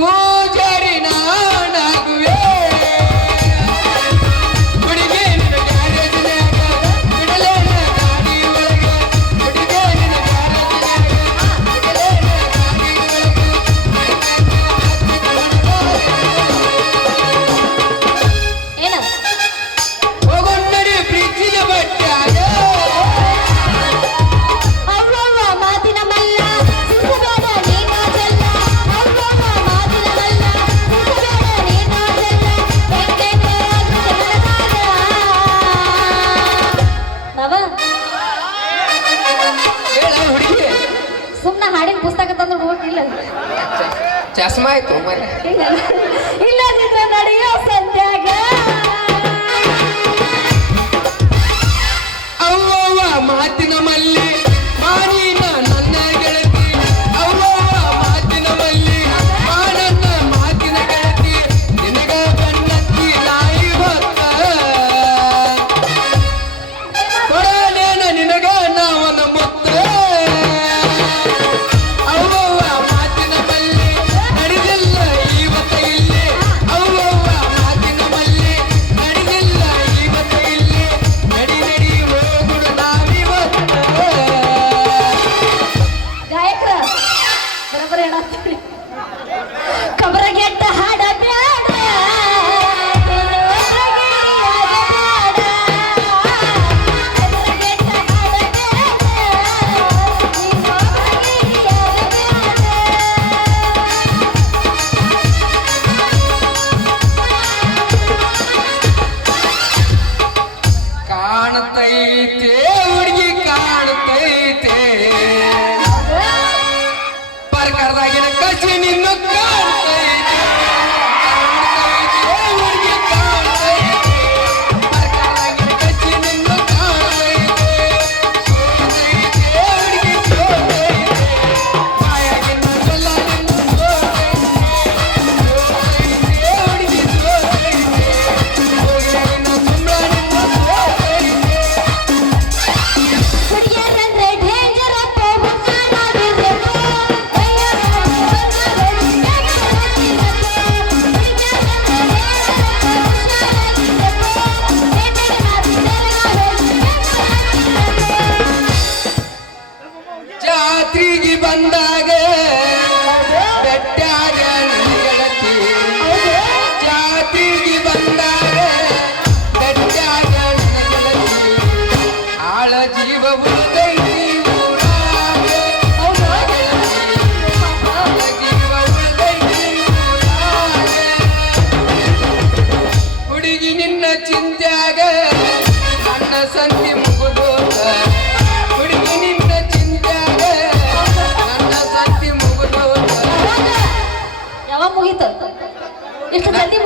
Whoa! Посмайку у. ಕಾಣುತ್ತೈತೆ ಹುಡುಗಿ ಕಾಣುತ್ತೈತೆ. ಬರ್ಕರ್ದಾಗಿನ ಕಸಿ ನಿನ್ನ ಕಾಣುತ್ತೈತೆ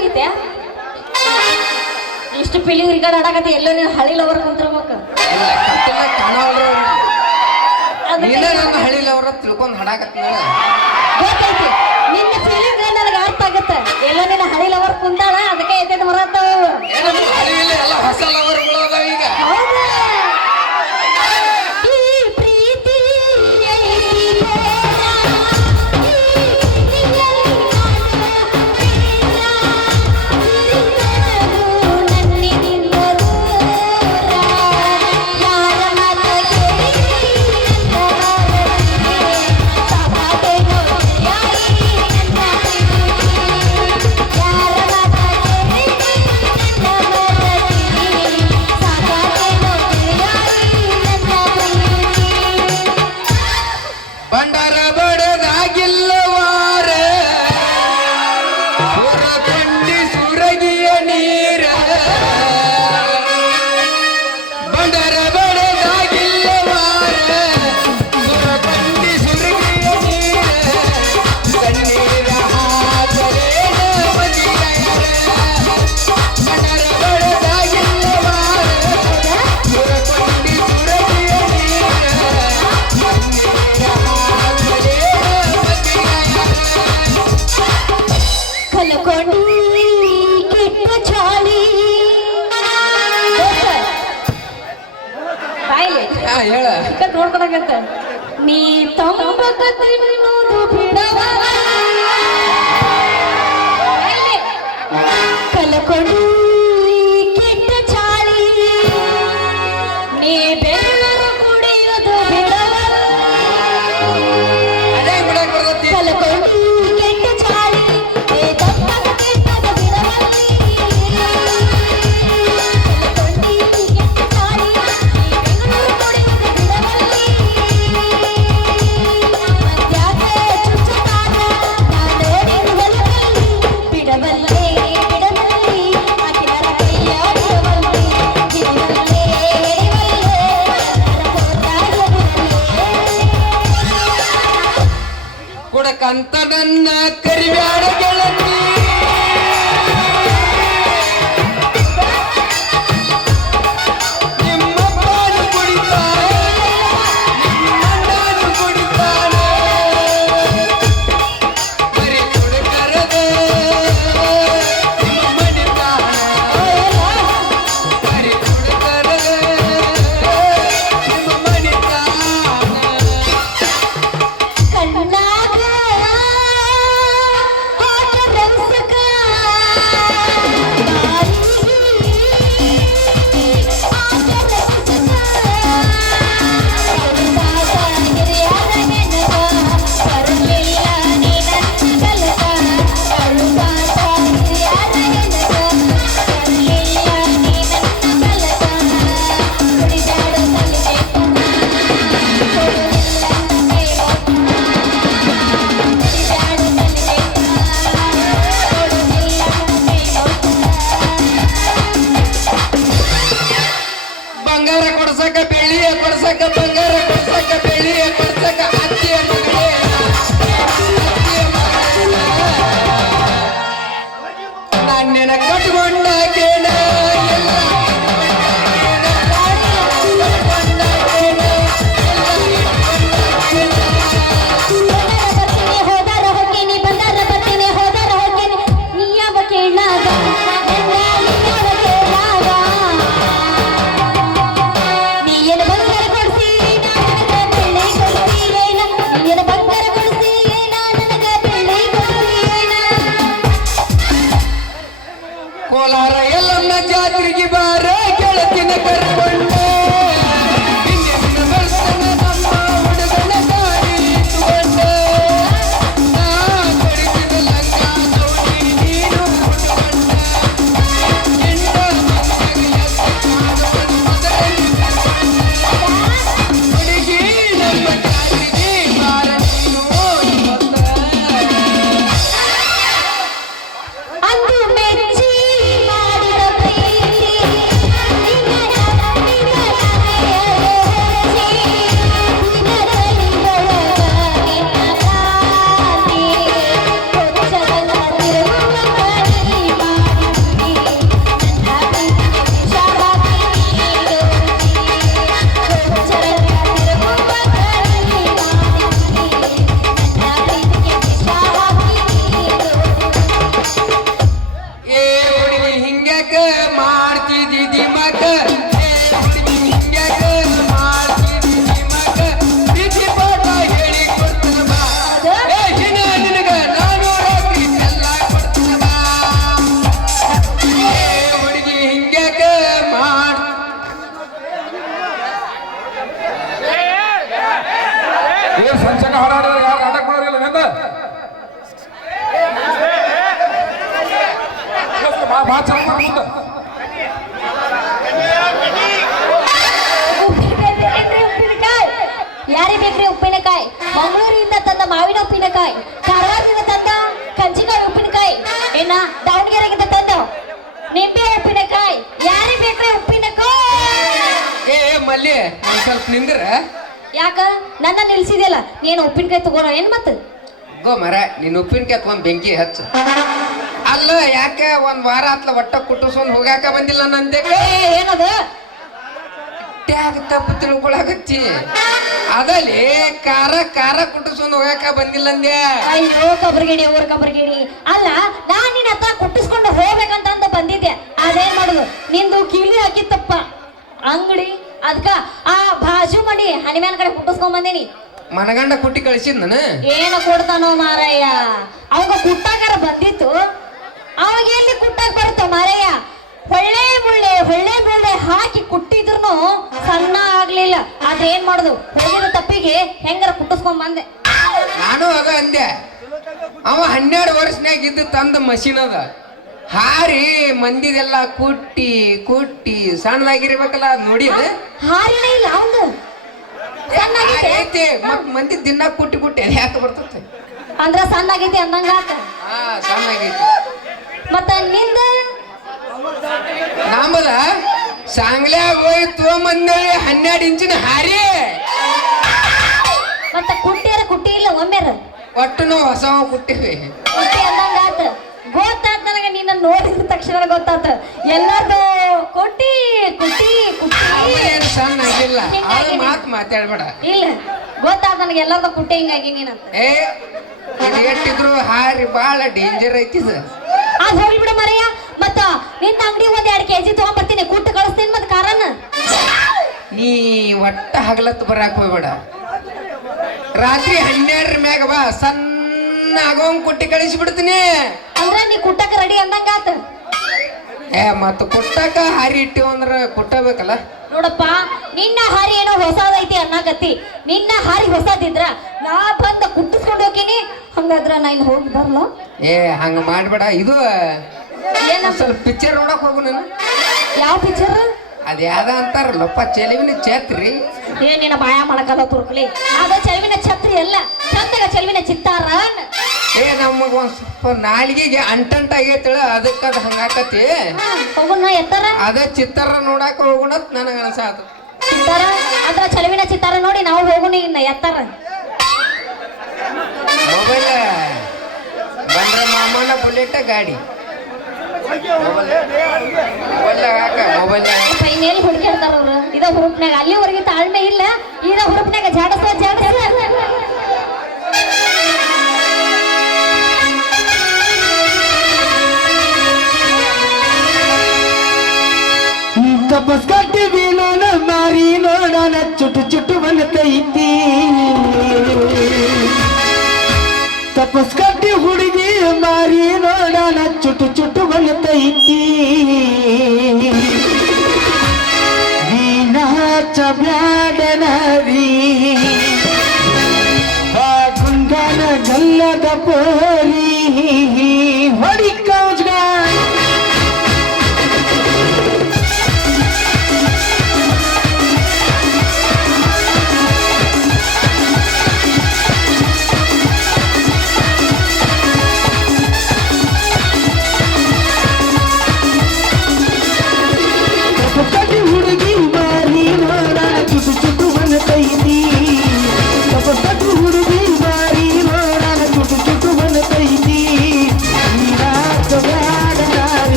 ಹೋಗೈತೆ? ಇಷ್ಟು ಪಿಲಿ ಹಿರ್ಗಾಡ್ ಆಡಕತ್ತೆ ಎಲ್ಲೋ ನೀನು ಹಳಿ ಲವರ್ ಕುಂತಿರ್ಬೇಕು. ಹಳಿ ಲವರ್ ತಿಳ್ಕೊಂಡು ಗೊತ್ತೈತಿ ನನಗೆ ಅರ್ಥ ಹಳಿ ಲವರ್ ಕುಂತಾಳ ಅದಕ್ಕೆ ಐತೆ ಮರತ್ತವು ಹಳಿ ಇಲ್ಲ ಹೊಸ ಲವರ್ ಕಳ್ಕೊಳಗತ್ತ ನೀ ತಂಬಕ ಬಿಡವ ಅಂತ ನನ್ನ ಕರಿಬ್ಯಾಡ ಗೆಳತಿ ನನ್ನೆನ ಕಟ್ಕೊಂಡಾಗೇನ கிழக்கின கருப்பண்ண ಏ ಸಂಚಕ ಹಾಡಾಡಿದ್ರೆ ಯಾರು? ನಾಟಕ ಮಾಡೋರಿಲ್ಲ ನೆಂದ? ಉಪ್ಪಿನಕಾಯಿ ಉಪ್ಪಿನಕಾಯಿ ಯಾರಿಗೆ ಬೇಕ್ರಿ ಉಪ್ಪಿನಕಾಯಿ? ಮಂಗಳೂರಿಂದ ತಂದ ಮಾವಿನ ಉಪ್ಪಿನಕಾಯಿ ಕಾರವಾರದಿಂದ ತಂದ ಕಂಚಿಕಾಯಿ ಉಪ್ಪಿನಕಾಯಿ. ಏನ ದಾವಣಗೆರೆಗಿಂದ ತಂದ ನಿಂಬೆ ಉಪ್ಪಿನಕಾಯಿ. ಯಾರಿಗೆ ಬೇಕ್ರಿ ಉಪ್ಪಿನಕಾಯಿ? ಏ ಮಲ್ಲಿ ಸ್ವಲ್ಪ ನಿಂದ್ರ. ಯಾಕ? ನನ್ನ ನಿಲ್ಸಿದೆಯಲ್ಲ ನೀನು ಉಪ್ಪಿನಕಾಯಿ ತಗೋಣ ಏನ್ ಮತ್ತ ಗೋ ಮರ ನೀನು ಉಪ್ಪಿನಕಾಯಿ ತಗೊಂಡ್ ಬೆಂಕಿ ಹಚ್ಚ. ಅಲ್ಲ ಯಾಕೆ ಒಂದ್ ವಾರ ಆತ್ಲ ಒಟ್ಟ ಕುಟ್ಟಿಸ್ಕೊಂಡ್ ಹೋಗಾಕ ಬಂದಿಲ್ಲ ನಂದೆ? ಏನದ? ಟ್ಯಾಗ ತಪ್ಪು ತಿಳ್ಕೊಳಕತ್ತಿ. ಅದಲ್ಲಿ ಕಾರ ಕಾರ ಕುಟ್ಟಿಸ್ಕೊಂಡ್ ಹೋಗಾಕ ಬಂದಿಲ್ಲ ಅಂದೆ ಅಯ್ಯೋ ಕಬ್ರಗಿಣಿ ಊರ್ ಕಬ್ರಗಿಣಿ ಅಲ್ಲ ನಾನ್ ನಿನ್ನ ಹತ್ರ ಕುಟ್ಟಿಸ್ಕೊಂಡು ಹೋಗ್ಬೇಕಂತ ಅಂತ ಬಂದಿದ್ದೆ. ಅದೇನ್ ಮಾಡುದು? ನಿಂದು ಕೀಲಿ ಹಾಕಿತ್ತಪ್ಪ. ಅಂಗಡಿ ಅದ್ಕ ಆ ಬಾಜು ಮಡಿ ಹನಿಮ್ಯಾನ್ ಕಡೆ ಹುಟ್ಟಿಸ್ಕೊಂಡ್ ಬಂದೇನಿ. ಮನಗಂಡ ಕುಟ್ಟಿ ಕಳಿಸಿದ್ ನಾನು? ಏನು ಕೊಡ್ತಾನೋ ಮಾರಯ್ಯ? ಅವಾಗ ಕುಟ್ಟಾಕಾರ ಬಂದಿತ್ತು. ಅವಾಗ ಎಲ್ಲಿ ಕುಟ್ಟಾಕ ಬರುತ್ತೋ ಮಾರಯ್ಯ? ಹೊಳ್ಳೆ ಮುಳ್ಳೆ ಹೊಳ್ಳೆ ಮುಳ್ಳೆ ಹಾಕಿ ಕುಟ್ಟಿದ್ರು ಸಣ್ಣ ಆಗ್ಲಿಲ್ಲ. ಅದೇನ್ ಮಾಡುದು? ಹೋಗಿದ ತಪ್ಪಿಗೆ ಹೆಂಗರ ಕುಟ್ಟಿಸ್ಕೊಂಡ್ ಬಂದೆ. ನಾನು ಅದ ಅಂದೆ. ಅವ ಹನ್ನೆರಡು ವರ್ಷನ್ಯಾಗ ಇದ್ದು ತಂದ ಮಷೀನ್ ಅದ. ಹಾರಿ ಮಂದಿದೆಲ್ಲ ಕುಟ್ಟಿ ಕುಟ್ಟಿ ಸಣ್ಣದಾಗಿರ್ಬೇಕಲ್ಲ ಅದ್. ನೋಡಿದ ಹಾರಿನ ಇಲ್ಲ ಅವಂದು. ಸಣ್ಣಾಗೈತೆ ಐತಿ. ಮತ್ ಮಂದಿ ದಿನ ಕುಟ್ಟಿ ಕುಟ್ಟಿ ಅದ್ ಯಾಕೆ ಬರ್ತೈತೆ? ಅಂದ್ರ ಸಣ್ಣಾಗೈತಿ ಅಂದಂಗ ಆತ. ಹಾ ಸಣ್ಣಾಗೈತಿ ಮತ್ತ ನಿಂದ? ನಮ್ಮದ ಸಾಂಗ್ಲ್ಯಾಗ ಹೋಯ್ತು ತೊಗೊಂಬಂದೇಳಿ ಹನ್ನೆರಡು ಇಂಚಿನ ಹಾರಿ. ಮತ್ತ ಕುಟ್ಟಿಯರ ಕುಟ್ಟಿ ಇಲ್ಲ ಒಮ್ಮೆರ? ಒಟ್ಟು ನಾವು ಹೊಸ ಕುಟ್ಟಿವಿ ಗೊತ್ತಾತ್ ನನಗೆ ನಿನ್ನ ನೋಡಿದ ತಕ್ಷಣ ಗೊತ್ತಾತ. ಎಲ್ಲದು ಕುಟ್ಟಿ ಕುಟ್ಟಿ ಕುಟ್ಟಿ. ಏನು ಸಣ್ಣ ಆಗಿಲ್ಲ. ಅದು ಮಾತು ಮಾತಾಡ್ಬೇಡ. ಇಲ್ಲ ಗೊತ್ತಾಯ್ತು ನನಗೆ ಎಲ್ಲದು ಕುಟ್ಟಿ ಹಿಂಗಾಗಿ ನೀನಂತ ಏ ಇದು ಎಷ್ಟಿದ್ರು ಹಾರಿ ಬಾಳ ಡೇಂಜರ್ ಐತಿ ಇದು. ಅದ್ ಬಿಡ ಮರಯ್ಯ. ಮತ್ತ ನಿನ್ನ ಅಂಗಡಿ ಒಂದ್ ಎರಡ್ ಕೆಜಿ ತಗೊಂಡ್ಬರ್ತೀನಿ ಕುಟ್ಟು ಕಳಿಸ್ತೀನಿ ಮತ್ತೆ ಕಾರನ್ನ. ನೀ ಒಟ್ಟ ಹಗಲತ್ತು ಬರಾಕ್ ಹೋಗ್ಬೇಡ. ರಾತ್ರಿ ಹನ್ನೆರಡರ ಮ್ಯಾಗ ಬಾ ಸಣ್ಣ ಆಗೋಂಗ್ ಕುಟ್ಟಿ ಕಳಿಸಿ ಬಿಡ್ತೀನಿ ಅಂದ್ರೆ ನೀ ಕುಟ್ಟಕ್ಕೆ ರೆಡಿ ಅಂದಂಗಾತ ಏ ಮತ್ತ ಕುಟ್ಟಕ ಹಾರಿ ಇಟ್ಟಿವ ಅಂದ್ರ ಕುಟ್ಟಬೇಕಲ್ಲ? ನೋಡಪ್ಪ ನಿನ್ನ ಹಾರಿ ಏನೋ ಹೊಸದೈತಿ ಅನ್ನಕತ್ತಿ. ನಿನ್ನ ಹಾರಿ ಹೊಸದಿದ್ರ ನಾ ಬಂದ ಕುಟ್ಟಿಸ್ಕೊಂಡು ಹೋಗಿನಿ ಹಂಗಾದ್ರ ನಾ ಇನ್ನು ಹೋಗಿ ಬರ್ಲ. ಏ ಹಂಗ ಮಾಡ್ಬೇಡ. ಇದು ಏನ ಸ್ವಲ್ಪ ಪಿಕ್ಚರ್ ನೋಡಕ್ ಹೋಗು ನಾನು. ಯಾವ ಪಿಕ್ಚರ್ ಅದ್ ಯಾವ್ದ ಅಂತಾರಲ್ಲಪ್ಪ ಚೆಲುವಿನ ಛತ್ರಿ? ಏ ನಿನ್ನ ಬಾಯ ಮಾಡಕಲ್ಲ ತುರ್ಕಲಿ. ಅದ ಚೆಲುವಿನ ಛತ್ರಿ ಅಲ್ಲ. ಚಂದಗ ಚೆಲುವಿನ ಚಿತ್ತಾರ ಏ ನಮಗ ಒಂದ್ ಸ್ವಲ್ಪ ನಾಲಿಗೆಗೆ ಅಂಟಂಟ ಆಗೈತಳ ಅದಕ್ಕ ಅದ ಹಂಗಾಕತಿ. ಹೋಗುಣ ಎತ್ತರ. ಅದ ಚಿತ್ತಾರ ನೋಡಾಕ ಹೋಗುಣ ನನಗ ಅನ್ಸಾತ. ಚಿತ್ತಾರ ಅದ್ರ ಚೆಲುವಿನ ಚಿತ್ತಾರ ನೋಡಿ ನಾವು ಹೋಗುಣ ಇನ್ನ ಎತ್ತರ. ಮೊಬೈಲ್ ಬಂದ್ರ ಮಾಮನ ಬುಲೆಟ್ ಗಾಡಿ. ಫೈನಲ್ ಹುಡುಕಿಡ್ತಾರ ಅವ್ರು. ಇದ ಹುರುಪ್ನಾಗ ಅಲ್ಲಿವರೆಗೆ ತಾಳ್ಮೆ ಇಲ್ಲ. ಇದ ಹುರುಪ್ನಾಗ ಜಾಡಸ ಜಾಡಸ ತಪಸ್ ಕಟ್ಟಿವಿ ನೋಡ ಮಾರಿ ನೋಡೋಣ ಚುಟು ಚುಟು ಬಂದೈತಿ ತಪಸ್ ಕಟ್ಟಿ ಹುಡುಗಿ ಮಾರಿ చుట్టాల చుట్టు చుట్టు వెళుతైంది నాచబ్యాడనది గుండన గల్లద పోలి ಹೊಡಿಕ